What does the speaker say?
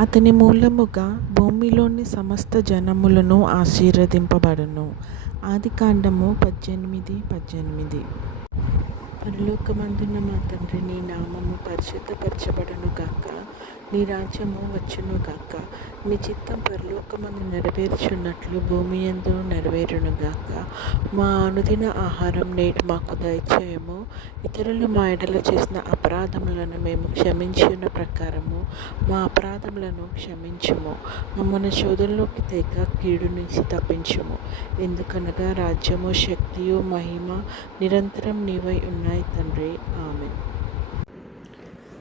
అతని మూలముగా భూమిలోని సమస్త జనములను ఆశీర్వదింపబడును. ఆది కాండము పద్దెనిమిది పద్దెనిమిది. పరలోకమందున మా తండ్రి నీ నామము పరిశుద్ధపరచబడును గాక నీ రాజ్యము వచ్చును గాక. నీ చిత్తం పరలోకమందు నెరవేర్చున్నట్లు భూమి ఎందు నెరవేరును గాక. మా అనుదిన ఆహారం నేటి మాకు దయచేయము. ఇతరులు మా ఎడల చేసిన అపరాధములను మేము క్షమించిన ప్రకారము మా అపరాధములను క్షమించుము. మమ్మల్ని శోధనలోకి తెగ కీడు నుంచి తప్పించుము. ఎందుకనగా రాజ్యము శక్తియు మహిమ నిరంతరం నీవై ఉన్నాయి తండ్రి. ఆమె